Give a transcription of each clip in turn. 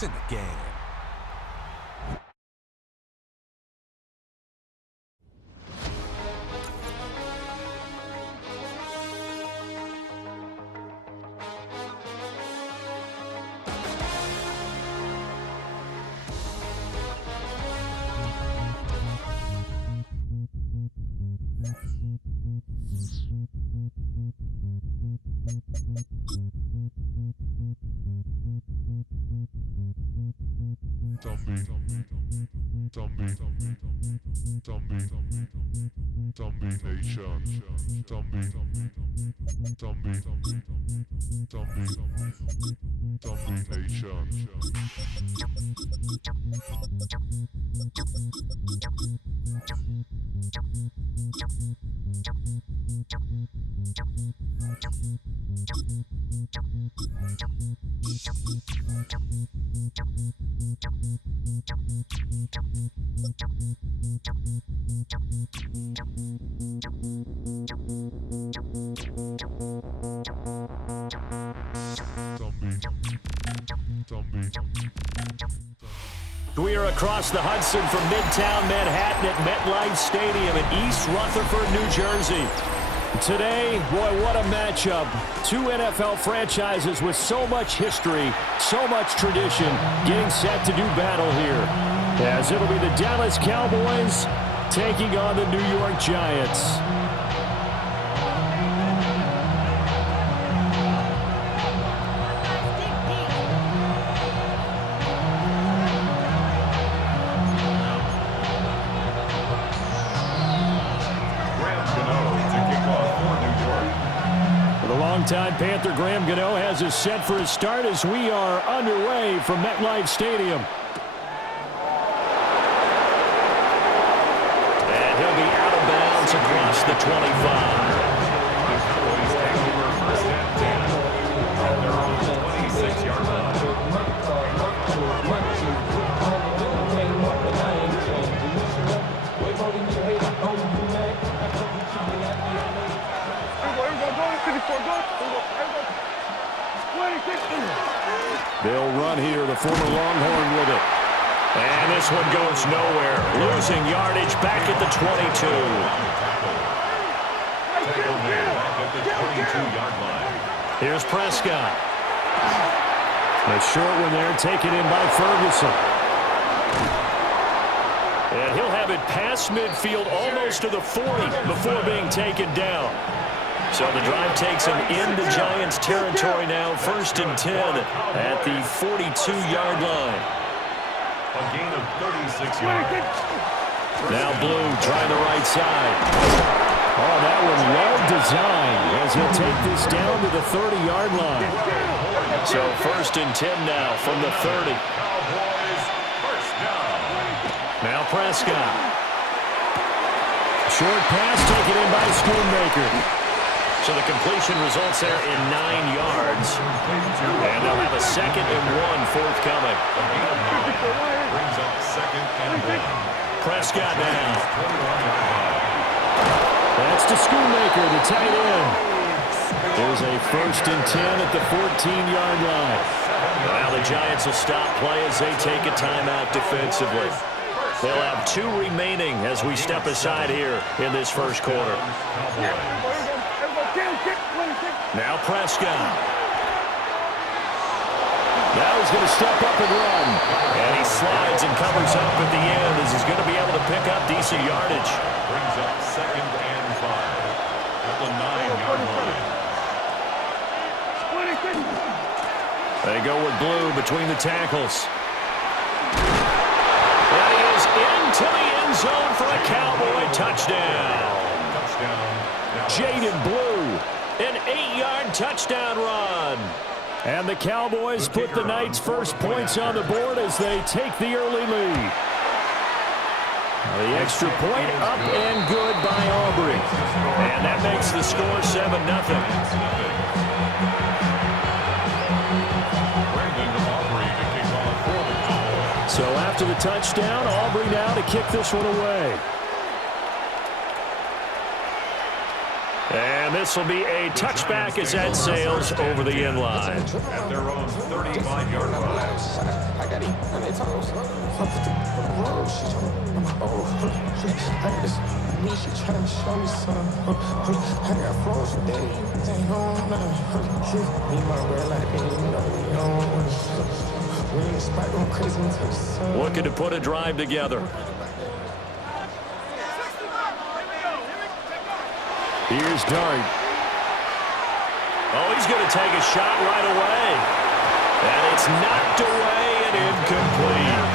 It's in the game. We are across the Hudson from Midtown Manhattan at MetLife Stadium in East Rutherford, New Jersey. Today, boy, what a matchup. Two NFL franchises with so much history, so much tradition, getting set to do battle here. As it'll be the Dallas Cowboys taking on the New York Giants. Time Panther Graham Gano has us set for his start as we are underway from MetLife Stadium. And he'll be out of bounds across the 25. The Cowboys take over first and 10 from their own 26-yard line. They'll run here, the former Longhorn with it. And this one goes nowhere. Losing yardage back at the 22. Back at the 22-yard line. Here's Prescott. A short one there, taken in by Ferguson. And he'll have it past midfield almost to the 40 before being taken down. So the drive takes him into Giants territory now, 1st and 10 at the 42-yard line. A gain of 36 yards. Now Blue trying the right side. Oh, that was well designed as he'll take this down to the 30-yard line. So 1st and 10 now from the 30. Cowboys first down. Now Prescott. Short pass taken in by Schoonmaker. So the completion results there in 9 yards. And they'll have a 2nd and 1 forthcoming. Brings up 2nd and 1. Prescott now. That's to Schoonmaker, the tight end. There's a 1st and 10 at the 14-yard line. Now the Giants will stop play as they take a timeout defensively. They'll have 2 remaining as we step aside here in this first quarter. Now Prescott. Now he's going to step up and run. And he slides and covers up at the end as he's going to be able to pick up decent yardage. Brings up 2nd and 5 at the 9-yard line. They go with Blue between the tackles. And he is into the end zone for a Cowboy touchdown. Jaden Blue. An 8-yard touchdown run. And the Cowboys put the Knights' first points on the board as they take the early lead. The extra point up and good by Aubrey. And that makes the score 7-0. So after the touchdown, Aubrey now to kick this one away. And this will be a touchback as that sails over the end line. At their own 35-yard line. Looking to put a drive together. Here's Dart. Oh, he's going to take a shot right away. And it's knocked away and incomplete.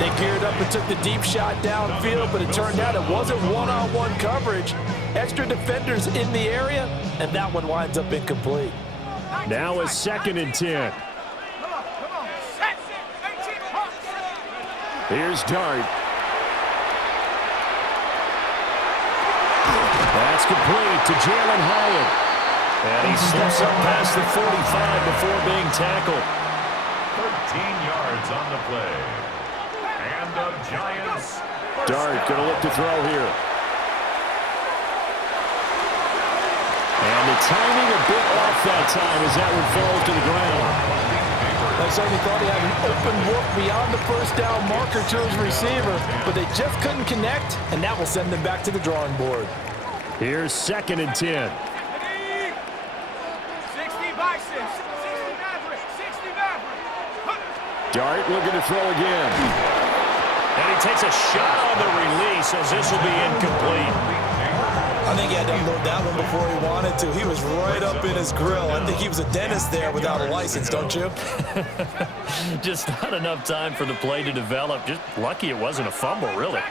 They geared up and took the deep shot downfield, but it turned out it wasn't one-on-one coverage. Extra defenders in the area, and that one winds up incomplete. Now a 2nd and 10. Here's Dart. That's complete to Jalen Hyatt. And he slips up past the 45 before being tackled. 13 yards on the play. And the Giants. Dart going to look to throw here. And the timing a bit off that time as that one falls to the ground. I certainly thought he had an open look beyond the first down marker to his receiver, but they just couldn't connect, and that will send them back to the drawing board. Here's 2nd and 10. 60 Bison, 60 Maverick, 60 Maverick. Dart looking to throw again. And he takes a shot on the release as this will be incomplete. I think he had to unload that one before he wanted to. He was right up in his grill. I think he was a dentist there without a license, don't you? Just not enough time for the play to develop. Just lucky it wasn't a fumble, really.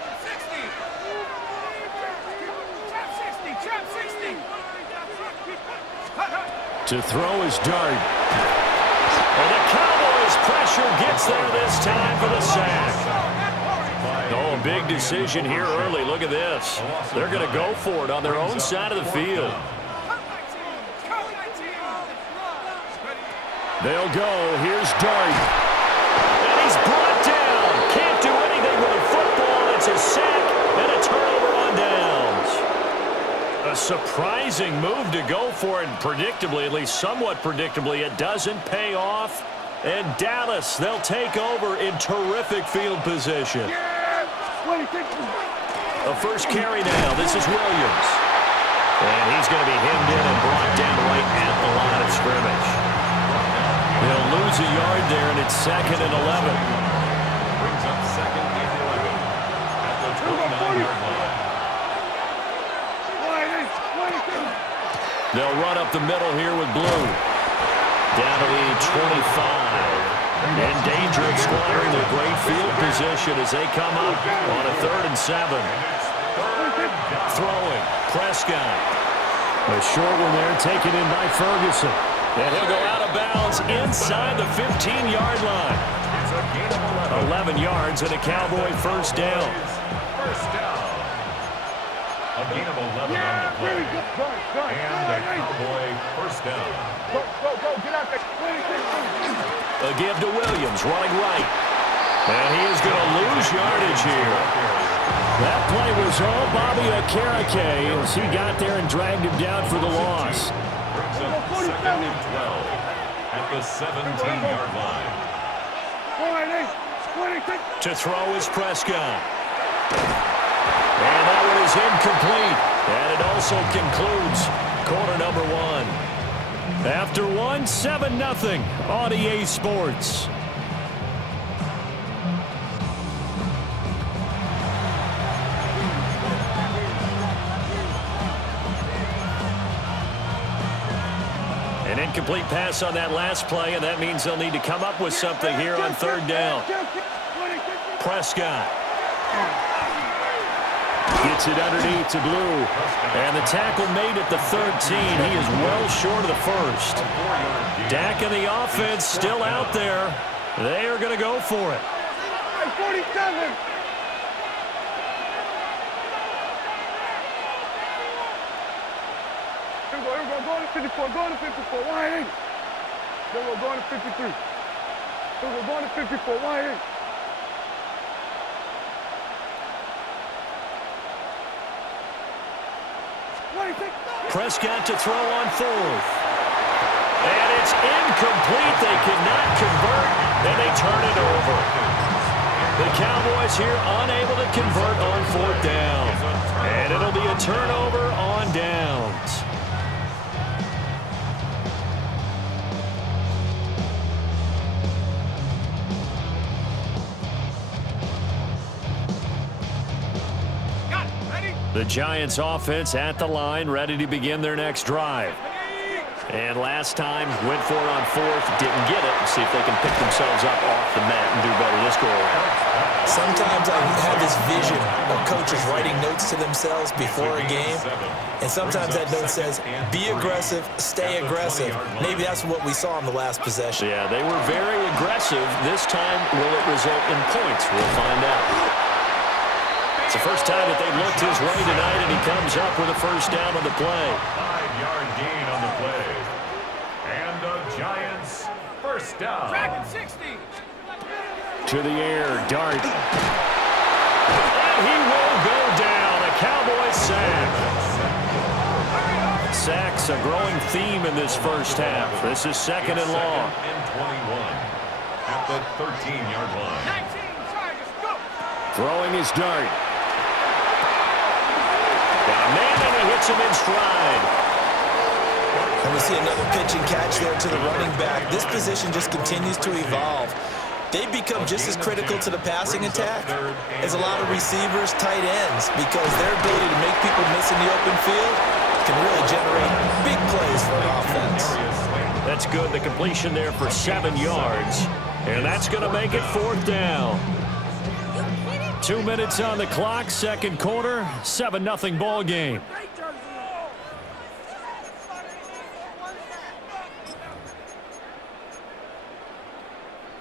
To throw is Dart. And the Cowboys' pressure gets there this time for the sack. Oh, a big decision here early. Look at this. They're going to go for it on their own side of the field. They'll go. Here's Dart. And he's brought down. Can't do anything with a football. It's a sack and a turnover on downs. A surprising move to go for it, and predictably, at least somewhat predictably, it doesn't pay off. And Dallas, they'll take over in terrific field position. A first carry now. This is Williams. And he's going to be hemmed in and brought down right at the line of scrimmage. They'll lose a yard there, and it's 2nd and 11. Brings up 2nd and 11 at the 29-yard line. They'll run up the middle here with Blue. Down to the 25. In danger of squandering their great field position as they come up on a 3rd and 7. Throwing. Prescott. A short one there taken in by Ferguson. And he'll go out of bounds inside the 15-yard line. 11 yards and a Cowboy first down. First down. A gain of 11 on the play. And a Cowboy first down. Go, get out there. A give to Williams, running right. And he is going to lose yardage here. That play was all Bobby Okereke as he got there and dragged him down for the loss. Brings up 2nd and 12 at the 17-yard line. To throw is Prescott. And that one is incomplete. And it also concludes quarter number 1. After 1, 7-0 on EA Sports. An incomplete pass on that last play, and that means they'll need to come up with something here on 3rd down. Prescott. Gets it underneath to Blue. And the tackle made at the 13. He is well short of the first. Dak and the offense still out there. They are going to go for it. 47. Here we go. Go to 54. Go to 54. Wide in. Then we'll go to 53. Here we go. Go to 54. Wide in. Prescott to throw on fourth. And it's incomplete. They cannot convert, and they turn it over. The Cowboys here unable to convert on fourth down. And it'll be a turnover on downs. The Giants offense at the line, ready to begin their next drive. And last time, went for it on fourth, didn't get it. See if they can pick themselves up off the mat and do better this go-around. Sometimes I have this vision of coaches writing notes to themselves before a game, and sometimes that note says, be aggressive, stay aggressive. Maybe that's what we saw in the last possession. Yeah, they were very aggressive. This time, will it result in points? We'll find out. It's the first time that they've looked his way tonight, and he comes up with a first down on the play. 5-yard gain on the play. And the Giants first down. Dragon 60. To the air, Dart. And he will go down. A Cowboys sack. Sacks a growing theme in this first half. This is second and long. And 21 at the 13-yard line. 19 Tigers, go. Throwing his Dart. Got a man, and he hits him in stride. And we see another pitch and catch there to the running back. This position just continues to evolve. They become just as critical to the passing attack as a lot of receivers, tight ends, because their ability to make people miss in the open field can really generate big plays for an offense. That's good. The completion there for 7 yards. And that's going to make it fourth down. 2 minutes on the clock, second quarter, 7-0 ball game.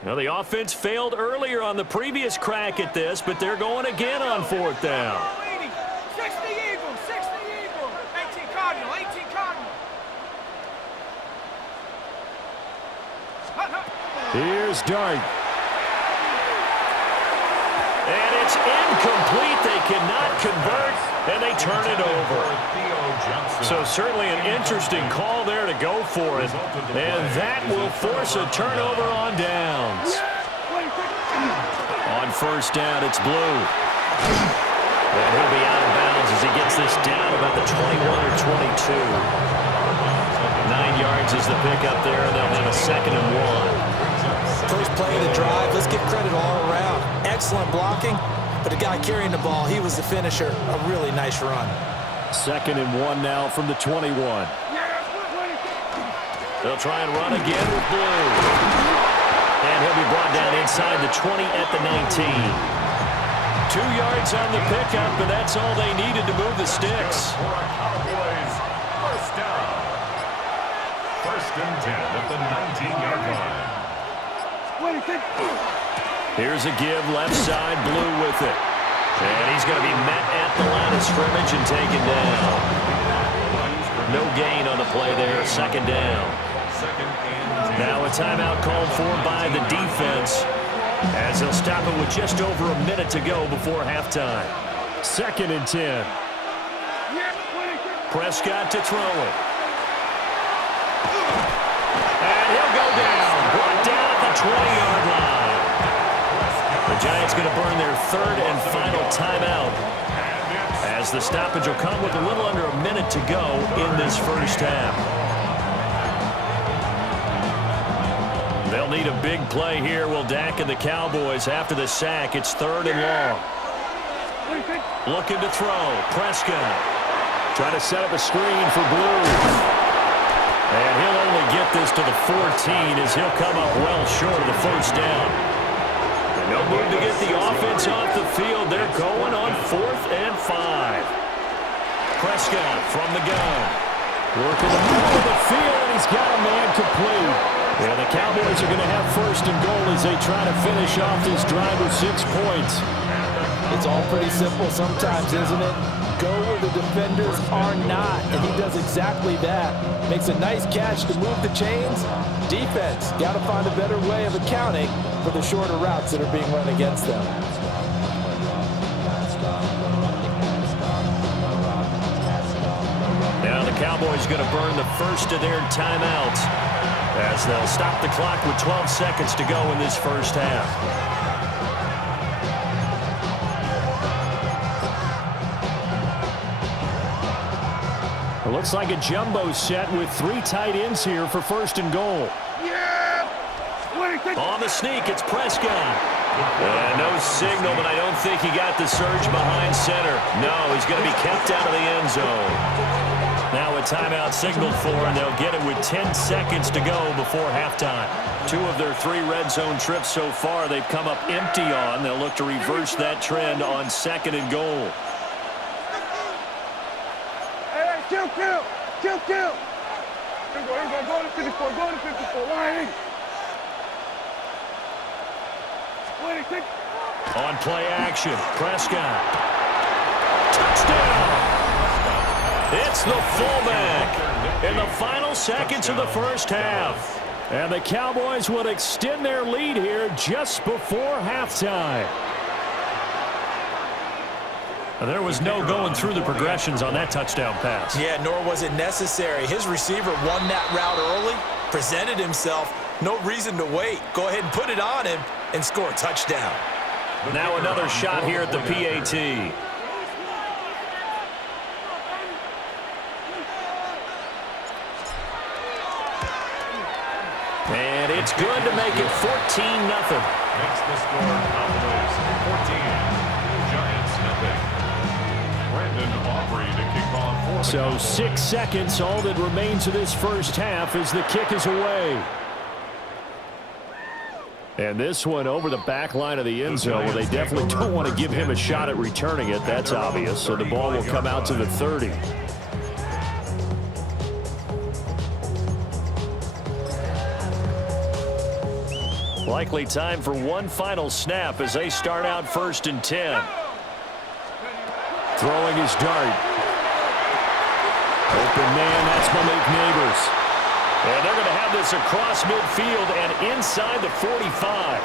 Now, the offense failed earlier on the previous crack at this, but they're going again on fourth down. 60 Eagles, 60 Eagles. 18 Cardinal, 18 Cardinal. Here's Dart. And it's incomplete. They cannot convert, and they turn it over. So certainly an interesting call there to go for it. And that will force a turnover on downs. On first down, it's Blue. And he'll be out of bounds as he gets this down about the 21 or 22. 9 yards is the pickup there, and they'll have a second and one. First play of the drive, let's give credit all around. Excellent blocking, but the guy carrying the ball, he was the finisher. A really nice run. Second and one now from the 21. They'll try and run again with Blue. And he'll be brought down inside the 20 at the 19. 2 yards on the pickup, and that's all they needed to move the sticks. For a Cowboys first down. First and 10 at the 19-yard line. Here's a give, left side, Blue with it. And he's going to be met at the line of scrimmage and taken down. No gain on the play there, second down. Now a timeout called for by the defense, as they'll stop it with just over a minute to go before halftime. Second and 10. Prescott to throw it. And he'll go down. Brought down at the 20-yard line. The Giants going to burn their third and final timeout, as the stoppage will come with a little under a minute to go in this first half. They'll need a big play here, will Dak and the Cowboys after the sack. It's third and long. Looking to throw. Prescott trying to set up a screen for Blue. And he'll only get this to the 14 as he'll come up well short of the first down. No move to get the offense off the field. They're going on 4th and 5. Prescott from the gun. Working the middle of the field, and he's got a man complete. Yeah, the Cowboys are going to have first and goal as they try to finish off this drive with 6 points. It's all pretty simple sometimes, isn't it? Go where the defenders are not, and he does exactly that. Makes a nice catch to move the chains. Defense, got to find a better way of accounting for the shorter routes that are being run against them. Cowboys going to burn the first of their timeouts as they'll stop the clock with 12 seconds to go in this first half. It looks like a jumbo set with 3 tight ends here for first and goal. On the sneak, it's Prescott. No signal, but I don't think he got the surge behind center. No, he's going to be kept out of the end zone. Now a timeout signaled for, and they'll get it with 10 seconds to go before halftime. 2 of their 3 red zone trips so far they've come up empty on. They'll look to reverse that trend on second and goal. Hey, kill. Here we go, go to 54, go to 54, line. On play action, Prescott. Touchdown! It's the fullback in the final seconds of the first half. And the Cowboys will extend their lead here just before halftime. There was no going through the progressions on that touchdown pass. Yeah, nor was it necessary. His receiver won that route early, presented himself. No reason to wait. Go ahead and put it on him and score a touchdown. Now another shot here at the PAT. And it's good to make it 14-0. Makes the score Cowboys 14, Giants nothing. Brandon Aubrey to kick off for the So Cowboys. 6 seconds, all that remains of this first half as the kick is away. And this one over the back line of the end zone. Well, they definitely don't want to give him a shot at returning it. That's obvious. So the ball will come out to the 30. Likely time for one final snap as they start out 1st and 10. Throwing his dart. Open man, that's Malik Neighbors. And they're going to have this across midfield and inside the 45.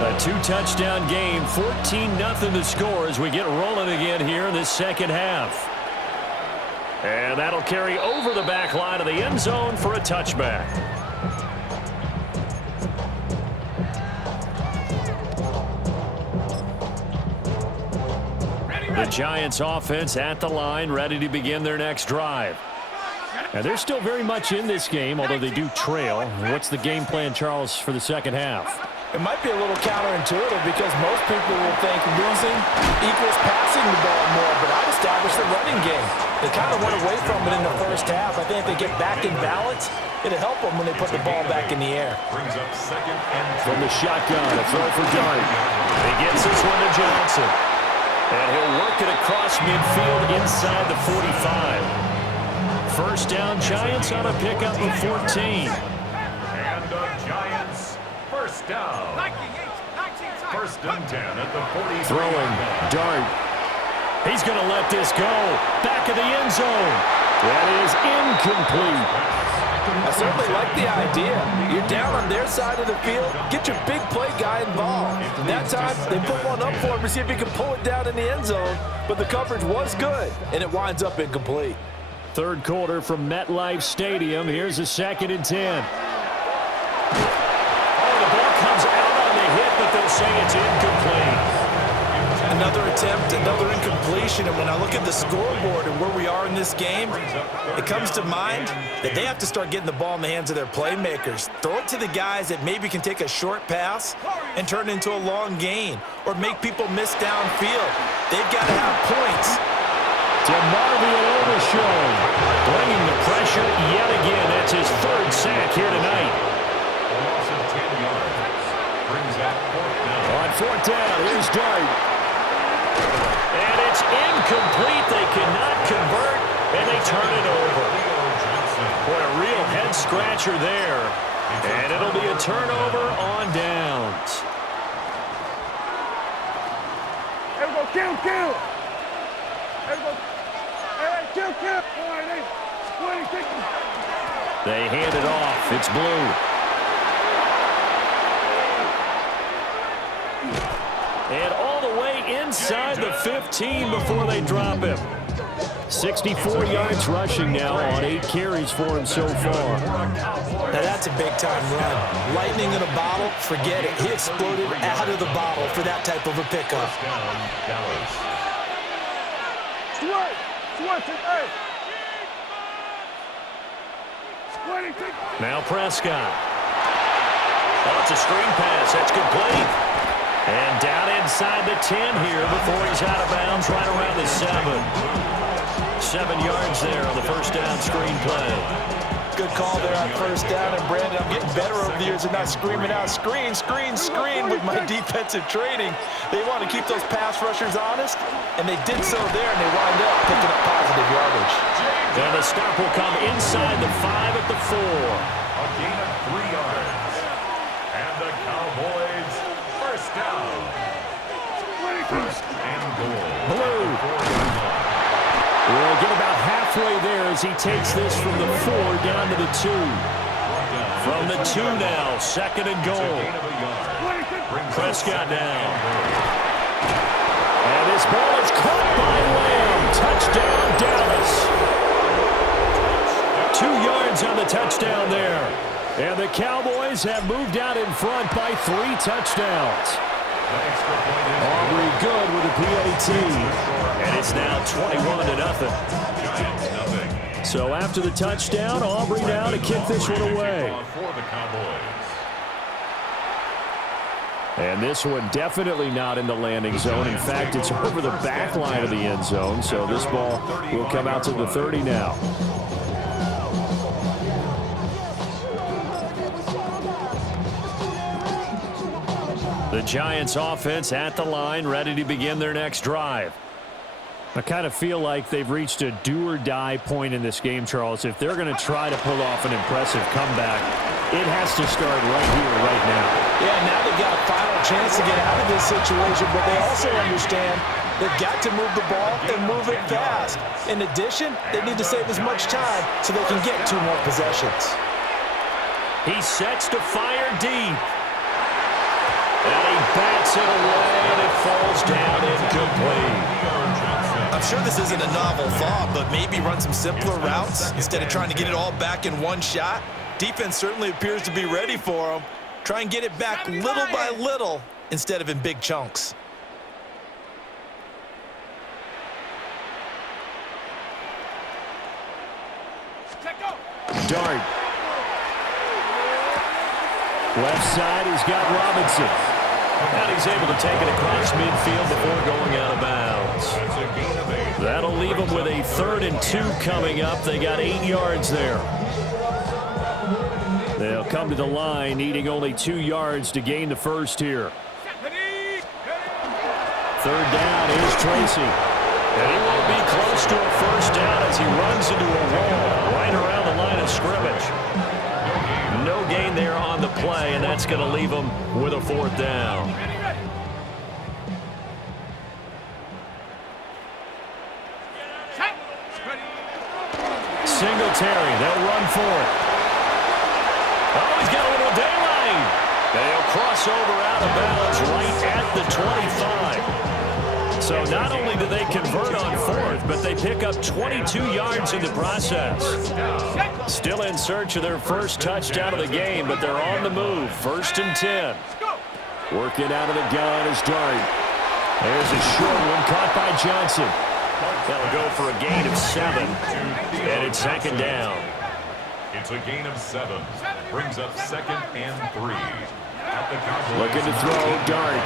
A 2-touchdown game, 14-0 the score as we get rolling again here in this second half. And that'll carry over the back line of the end zone for a touchback. The Giants offense at the line, ready to begin their next drive. And they're still very much in this game, although they do trail. What's the game plan, Charles, for the second half? It might be a little counterintuitive because most people will think losing equals passing the ball more, but I've established the running game. They kind of went away from it in the first half. I think if they get back in balance, it'll help them when they put the ball back in the air. Brings up second and from the shotgun, a throw for Dart. He gets this one to Johnson. And he'll work it across midfield inside the 45. First down, Giants on a pickup of 14. And the Giants first down. 1st and 10 at the 43. Throwing, Dart. He's going to let this go. Back of the end zone. That is incomplete. I certainly like the idea. You're down on their side of the field. Get your big play guy involved. That time, they put one up for him to see if he can pull it down in the end zone. But the coverage was good, and it winds up incomplete. Third quarter from MetLife Stadium. Here's a 2nd and 10. Oh, the ball comes out on the hit, but they'll say it's incomplete. Another attempt, another incompletion, and when I look at the scoreboard and where we are in this game, it comes to mind that they have to start getting the ball in the hands of their playmakers. Throw it to the guys that maybe can take a short pass and turn it into a long gain or make people miss downfield. They've got to have points. To Marvin Overshown, bringing the pressure yet again. That's his 3rd sack here tonight. A loss of 10 yards. Brings up 4th down. On 4th down, here's Dart. And it's incomplete. They cannot convert, and they turn it over. Boy, a real head-scratcher there. And it'll be a turnover on downs. Here we go, kill. Here we go. Hey, kill. 26. They hand it off. It's Blue. And all the way inside the 15 before they drop him. 64 yards rushing now on 8 carries for him so far. Now that's a big-time run. Lightning in a bottle, forget it. He exploded out of the bottle for that type of a pickup. Now Prescott. Oh, it's a screen pass. That's complete. And down inside the 10 here before he's out of bounds right around the 7. 7 yards there on the first down screen play. Good call there on first down. And, Brandon, I'm getting better over the years and not screaming out, screen, screen, screen with my defensive training. They want to keep those pass rushers honest, and they did so there, and they wind up picking up positive yardage. And the stop will come inside the 5 at the 4. A gain of 3 yards. And the Cowboys first down. First and goal. Blue. We'll get about halfway there as he takes this from the 4 down to the 2. From the 2 now, second and goal. Prescott down. And this ball is caught by Lamb. Touchdown, Dallas. 2 yards on the touchdown there. And the Cowboys have moved out in front by 3 touchdowns. Aubrey good with a PAT. And it's now 21-0. So after the touchdown, Aubrey now to kick this one away. And this one definitely not in the landing zone. In fact, it's over the back line of the end zone. So this ball will come out to the 30 now. The Giants offense at the line, ready to begin their next drive. I kind of feel like they've reached a do-or-die point in this game, Charles. If they're going to try to pull off an impressive comeback, it has to start right here, right now. Yeah, now they've got a final chance to get out of this situation, but they also understand they've got to move the ball and move it fast. In addition, they need to save as much time so they can get 2 more possessions. He sets to fire deep. And he bats it away, and it falls down incomplete. I'm sure this isn't a novel thought, but maybe run some simpler routes instead of trying to get it all back in one shot. Defense certainly appears to be ready for him. Try and get it back little by little instead of in big chunks. Dart. Left side, he's got Robinson. And he's able to take it across midfield before going out of bounds. That'll leave them with a 3rd and 2 coming up. They got 8 yards there. They'll come to the line, needing only 2 yards to gain the first here. 3rd down is Tracy. And he won't be close to a first down as he runs into a wall right around the line of scrimmage. No gain there on the play, and that's going to leave them with a 4th down. Singletary, they'll run for it. Oh, he's got a little daylight. They'll cross over out of bounds right at the 25. So not only do they convert on 4th, but they pick up 22 yards in the process. Still in search of their first touchdown of the game, but they're on the move. 1st and 10. Working out of the gun is Dart. There's a short one caught by Johnson. They'll go for a gain of 7, and it's 2nd down. It's a gain of 7. Brings up 2nd and 3. Looking to throw, Dart.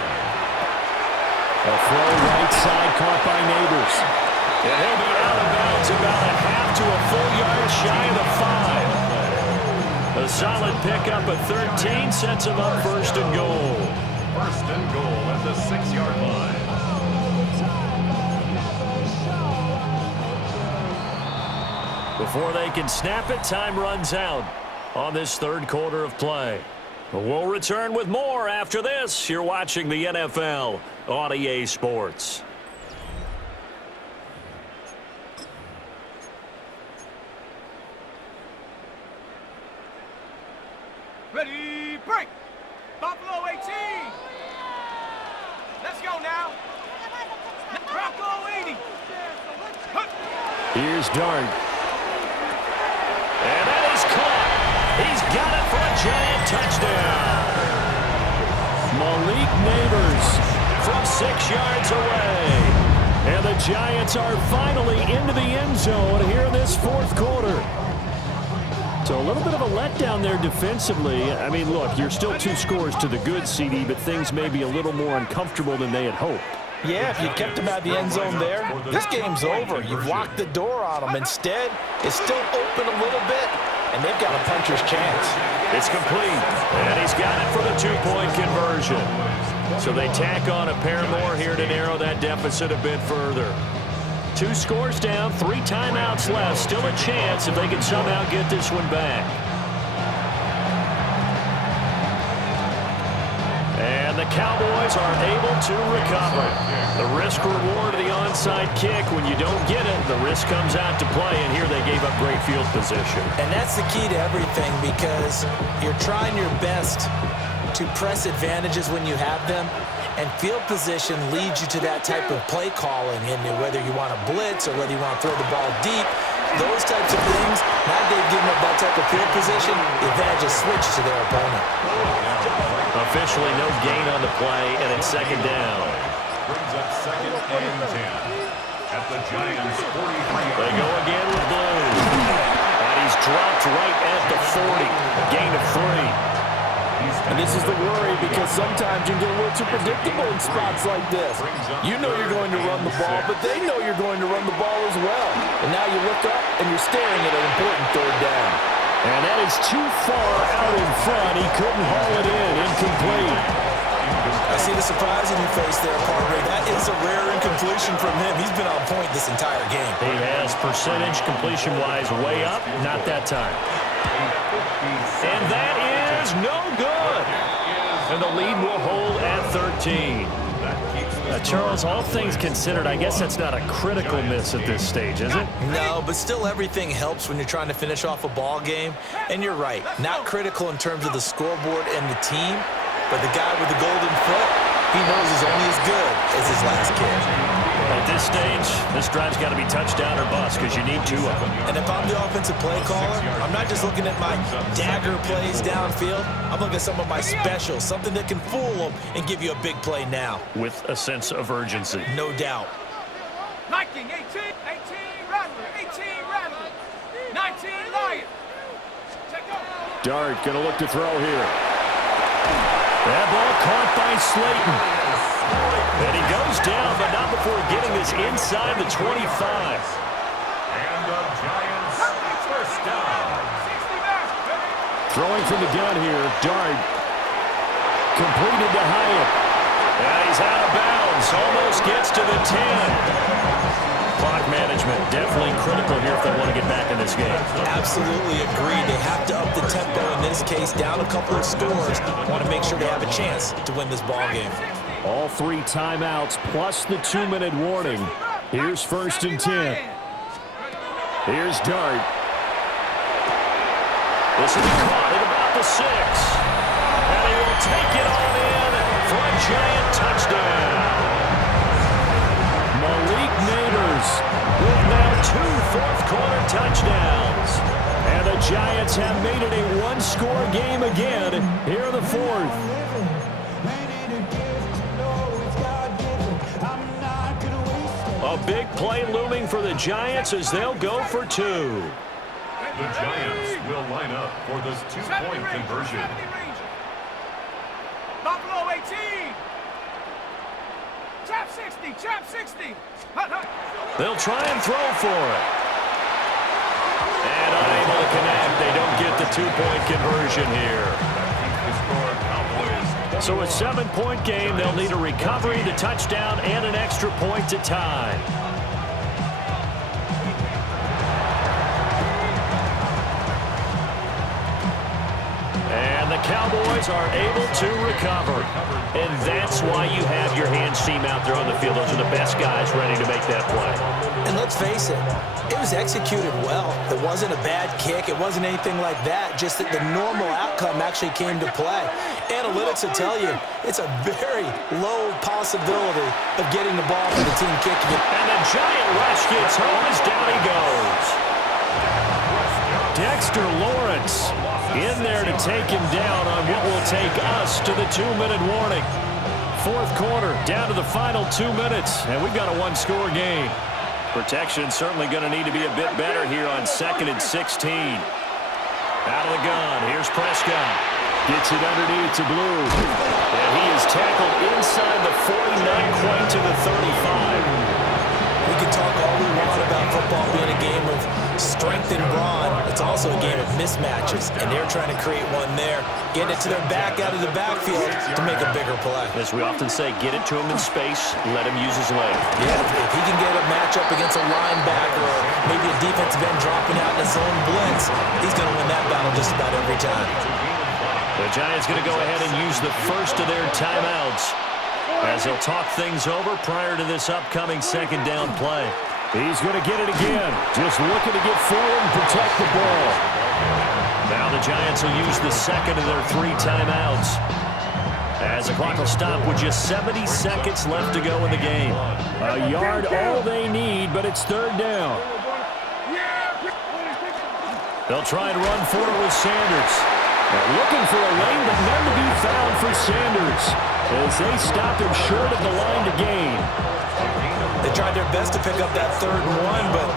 A throw right side caught by Neighbors. And he'll be out of bounds about a half to a full yard shy of the 5. A solid pickup at 13 sets him up 1st and goal. 1st and goal at the 6-yard line. Before they can snap it, time runs out on this 3rd quarter of play. We'll return with more after this. You're watching the NFL on EA Sports. Here's Dart. And that is caught. He's got it for a giant touchdown. Malik Neighbors from 6 yards away. And the Giants are finally into the end zone here in this fourth quarter. So a little bit of a letdown there defensively. I mean, look, you're still 2 scores to the good, CD, but things may be a little more uncomfortable than they had hoped. Yeah, if you kept them out of the end zone there, this game's over. You've locked the door on them. Instead, it's still open a little bit, and they've got a puncher's chance. It's complete, and he's got it for the 2-point conversion. So they tack on a pair more here to narrow that deficit a bit further. 2 scores down, 3 timeouts left. Still a chance if they can somehow get this one back. And the Cowboys are able to recover. The risk-reward of the onside kick, when you don't get it, the risk comes out to play, and here they gave up great field position. And that's the key to everything, because you're trying your best to press advantages when you have them, and field position leads you to that type of play calling, and whether you want to blitz or whether you want to throw the ball deep, those types of things, now they've given up that type of field position, the advantage is switched to their opponent. Officially no gain on the play, and it's second down. Brings up 2nd and 10 at the Giants' 43. They go again with Blue. And he's dropped right at the 40. A gain of 3. And this is the worry, because sometimes you get a little too predictable in spots like this. You know you're going to run the ball, but they know you're going to run the ball as well. And now you look up, and you're staring at an important 3rd down. And that is too far out in front. He couldn't haul it in. Incomplete. I see the surprise in your face there, partner. That is a rare incompletion from him. He's been on point this entire game. He has percentage completion-wise way up. Not that time. And that is no good. And the lead will hold at 13. Charles, all things considered, I guess that's not a critical miss at this stage, is it? No, but still everything helps when you're trying to finish off a ball game. And you're right, not critical in terms of the scoreboard and the team, but the guy with the golden foot, he knows he's only as good as his last kick. At this stage, this drive's got to be touchdown or bust, because you need 2 of them. And if I'm the offensive play caller, I'm not just looking at my dagger plays downfield. I'm looking at some of my specials, something that can fool them and give you a big play now. With a sense of urgency. No doubt. Liking 18 Rattler, 18 Rattler, 19 Lion. Dart going to look to throw here. That ball caught by Slayton. And he goes down, but not before getting this inside the 25. And the Giants first down. Throwing from the gun here, Dart. Completed to Hyatt. And he's out of bounds. Almost gets to the 10. Clock management definitely critical here if they want to get back in this game. Absolutely agree. They have to up the tempo in this case, down a couple of scores. Want to make sure they have a chance to win this ball game. All 3 timeouts plus the 2-minute warning. Here's 1st and 10. Here's Dart. This will be caught at about the 6. And he will take it on in for a giant touchdown. Malik Neighbors with now 2 fourth-quarter touchdowns. And the Giants have made it a 1-score game again here in the 4th. A big play looming for the Giants as they'll go for 2. The Giants will line up for this 2-point conversion. Buffalo 18. Trap 60, trap 60. They'll try and throw for it. And unable to connect. They don't get the 2-point conversion here. So a 7-point game, they'll need a recovery, the touchdown, and an extra point to tie. And the Cowboys Cowboys are able to recover. And that's why you have your hands team out there on the field. Those are the best guys ready to make that play. And let's face it, it was executed well. It wasn't a bad kick. It wasn't anything like that. Just that the normal outcome actually came to play. Analytics will tell you it's a very low possibility of getting the ball for the team kicking it. And the giant rush gets home as down he goes. Dexter Lawrence in there to take him down on what will take us to the 2-minute warning. Fourth quarter, down to the final 2 minutes, and we've got a one-score game. Protection certainly going to need to be a bit better here on 2nd and 16. Out of the gun, here's Prescott. Gets it underneath to Blue. And he is tackled inside the 40, not quite to the 35. We can talk all we want about football being a game of strength and brawn. It's also a game of mismatches, and they're trying to create one there. Getting it to their back out of the backfield to make a bigger play. As we often say, get it to him in space, let him use his leg. Yeah, if he can get a matchup against a linebacker or maybe a defensive end dropping out in a zone blitz, he's going to win that battle just about every time. The Giants going to go ahead and use the first of their timeouts as they'll talk things over prior to this upcoming second down play. He's going to get it again. Just looking to get forward and protect the ball. Now the Giants will use the second of their 3 timeouts as the clock will stop with just 70 seconds left to go in the game. A yard all they need, but it's 3rd down. They'll try and run for it with Sanders. They're looking for a lane, but none to be found for Sanders as they stop him short of the line to gain. They tried their best to pick up that 3rd and 1, but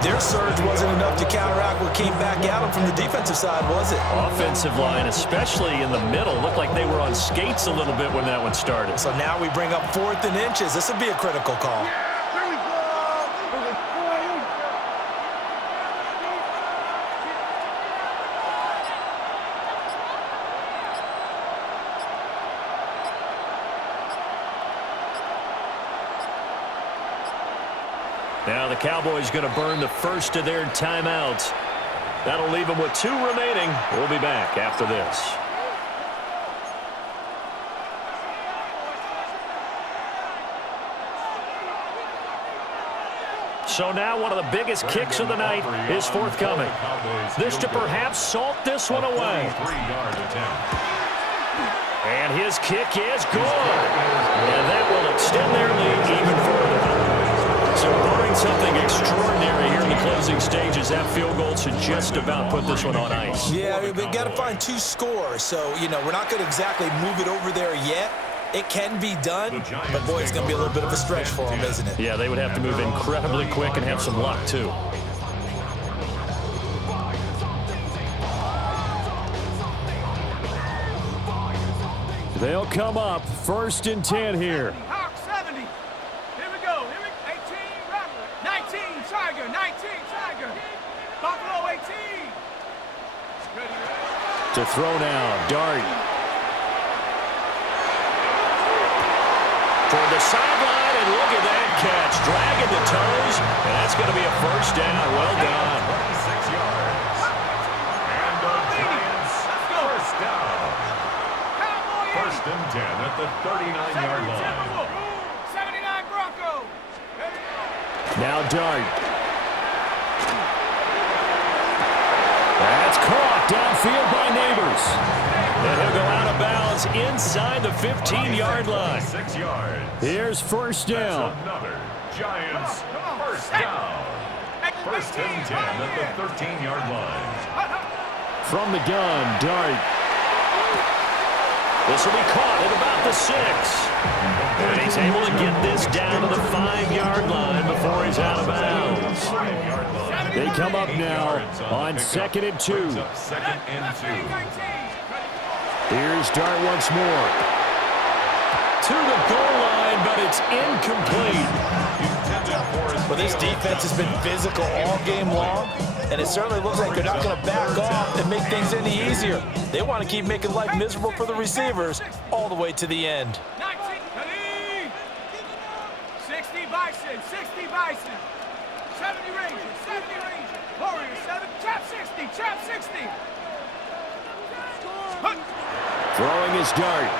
their surge wasn't enough to counteract what came back at them from the defensive side, was it? Offensive line, especially in the middle, looked like they were on skates a little bit when that one started. So now we bring up 4th and inches. This would be a critical call. Now the Cowboys going to burn the first of their timeouts. That'll leave them with 2 remaining. We'll be back after this. So now one of the biggest kicks of the night is forthcoming. This to perhaps salt this one away. And his kick is good. And that will extend their lead even further. So barring something extraordinary here in the closing stages, that field goal should just about put this one on ice. Yeah, we've got to find 2 scores. So, we're not going to exactly move it over there yet. It can be done, but boy, it's going to be a little bit of a stretch for them, isn't it? Yeah, they would have to move incredibly quick and have some luck, too. They'll come up 1st and 10 here. Hawk 70. Here we go. 18, Rattler. 19, Tiger. 19, Tiger. Buffalo 18. Ready. To throw now, Dart. Toward the sideline, and look at that catch. Dragging the toes, and that's going to be a 1st down. Well done. 26 yards. And the Giants, 1st down. 1st and 10 at the 39-yard line. 79 Broncos. Now Dart. That's caught downfield by Neighbors. And he'll go out of bounds inside the 15-yard line. 6 yards. Here's 1st down. That's another Giants 1st down. 1st and 10 at the 13-yard line. From the gun, Dart. This will be caught at about the 6. And he's able to get this down to the 5-yard line before he's out of bounds. They come up now on 2nd and 2. 2nd and 2. Here's Dart once more. To the goal line, but it's incomplete. Well, this defense has been physical all game long, and it certainly looks like they're not going to back off and make things any easier. They want to keep making life miserable for the receivers all the way to the end. 60 Bison, 60 Bison. 70 Rangers, 70 Rangers. Warriors, 7, chop 60, chop 60. Throwing his dart.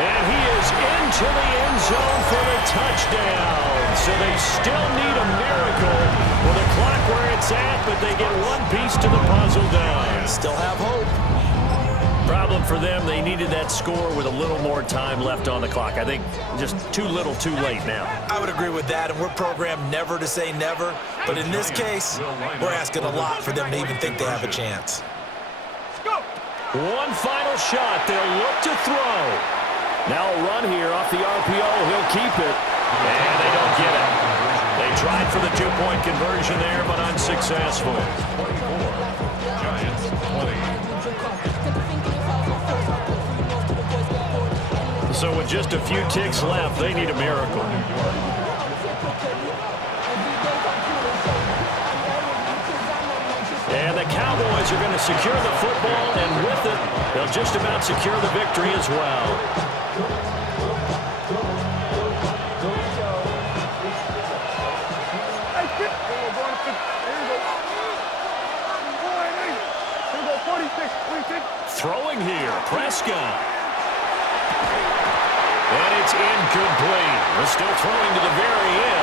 And he is into the end zone for the touchdown. So they still need a miracle with the clock where it's at, but they get one piece to the puzzle done. Still have hope. Problem for them, they needed that score with a little more time left on the clock. I think just too little too late now. I would agree with that, and we're programmed never to say never. But in this case, we're asking a lot for them to even think they have a chance. One final shot. They'll look to throw. Now a run here off the RPO. He'll keep it. And they don't get it. They tried for the two-point conversion there, but unsuccessful. 24. Giants 20. So with just a few ticks left, they need a miracle. And the Cowboys are going to secure the football, and with it, they'll just about secure the victory as well. Throwing here, Prescott. And it's incomplete. We're still throwing to the very end.